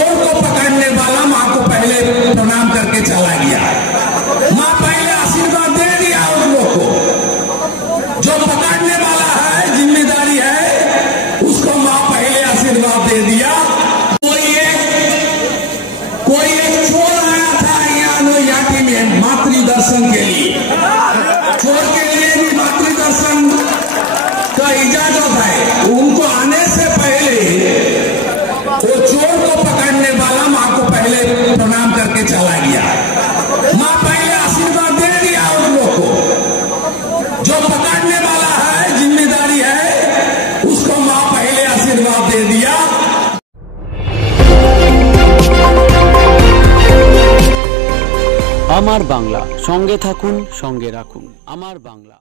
चोर को पकड़ने वाला माँ को पहले प्रणाम करके चला गया। माँ पहले आशीर्वाद दे दिया उन लोग को। जो पकड़ने वाला है, जिम्मेदारी है, उसको माँ पहले आशीर्वाद दे दिया। कोई एक चोर आया था यहाँ नोयाटी में मातृ दर्शन के लिए। चोर के लिए भी मातृ दर्शन का इजाजत है। उनको आने से पहले वो चोर को पकड़ने वाला माँ को पहले प्रणाम करके चला गया। माँ पहले आशीर्वाद दे दिया उन लोग को। जो पकड़ने वाला है, जिम्मेदारी है, उसको माँ पहले आशीर्वाद दे दिया। আমার বাংলা, সঙ্গে থাকুন, সঙ্গে রাখুন। আমার বাংলা।